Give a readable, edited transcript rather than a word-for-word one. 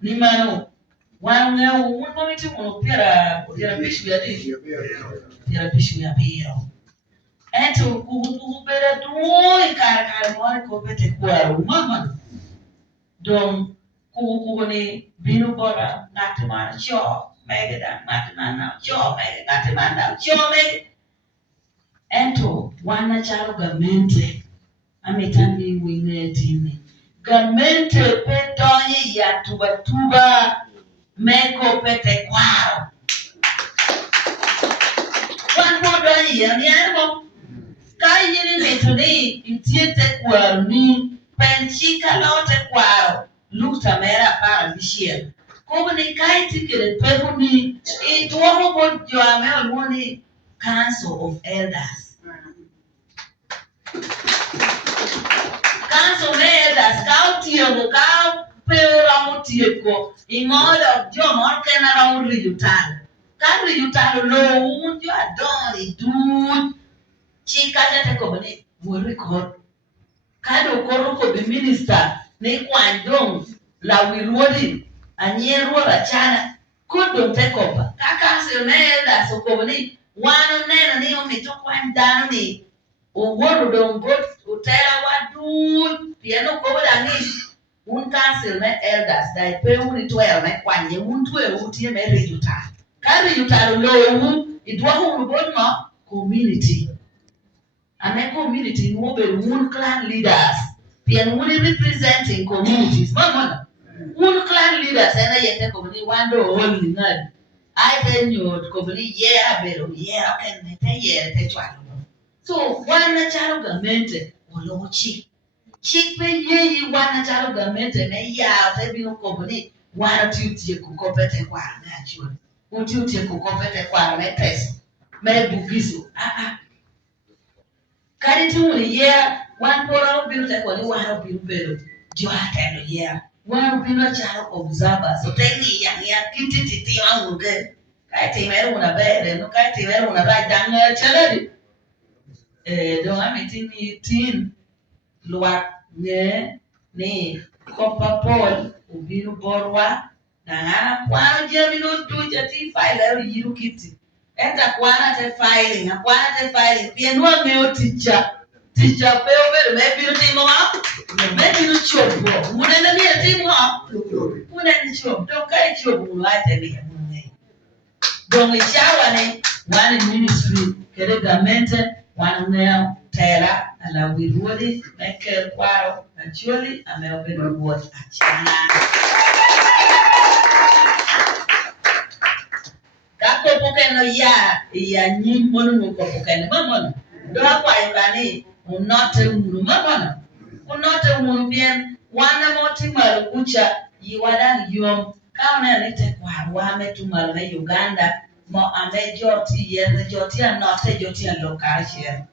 ni mano wan ng'eyo un mamitimo piera pishu ya di piera pishu ya biyo ento kugu bere duoi kar moro kopete kwaro mama dong kugu ni binu bora ng'at man cho mege da ng'at man cho mege ng'at man cho mege ento wana chalo gamente ametambi wing'e tini gamente pe donye ya tuba meko pete kwaro wan mo donye ya ni ano ka yini metoni itiete kwaro ni penchika lote kwaro lukta mera para bishia kobo ni kai tikere pepo ni ituomo bo joame olwoni Council of Elders. Council of Elders, kau tiyo kau pero tiyo in order jomo kena raun riyutal. Kan riyutal lo unjo adori dude chika jate ko bani wori ko. Kado koro ko be minister ne kwanjong la wirwodi anyero la chana kudong tekopa. Ka Council of Elders ko bani wano nena ni omito kwan dano ni oworo dong bot utela wadu piano ko dangi un council me elders dai pe uni 12 me kwanye un 12 utie me rejuta ka rejuta lo un idwa hu bot no community ane community no be un clan leaders pian uni representing communities mama un clan leaders ena yete ko ni wando only ngad I can you kobli yeah pero yeah can te yeah te chwalo so wana chalo gamente olochi chik pe ye wana chalo gamente me ya te bino kobli wana tutie ku kopete kwa na chwalo ututie ku kopete kwa me pesa me bugiso kadi tu ni yeah wan pora bino te ko ni wana bino pero jo ateno yeah wan bino chalo observer so te ni ya kititi wangu ge kai ti meru una bere no kai ti meru una ba danga chaladi don amiti ni tin luat ne ni kopa pol ubinu borwa na kwa jemino tuja ti file yiru kiti eta kwana te filing pienwa meo teacher pe over me beauty mo me binu chobo munene mi ti mo munene chobo don kai chobo mu ate ni Don chawa ne one ministry kere gamente one neo tera ala wirudi meke kwaro actually ameobe reward achana kako pokeno ya nyim monu nuko pokeno mamona do akwa yukani unote munu mamona unote munu bien wana moti marukucha yiwadan yom kauna nite kwa wame tumal me Uganda mo ame joti yen joti anote joti lokal chen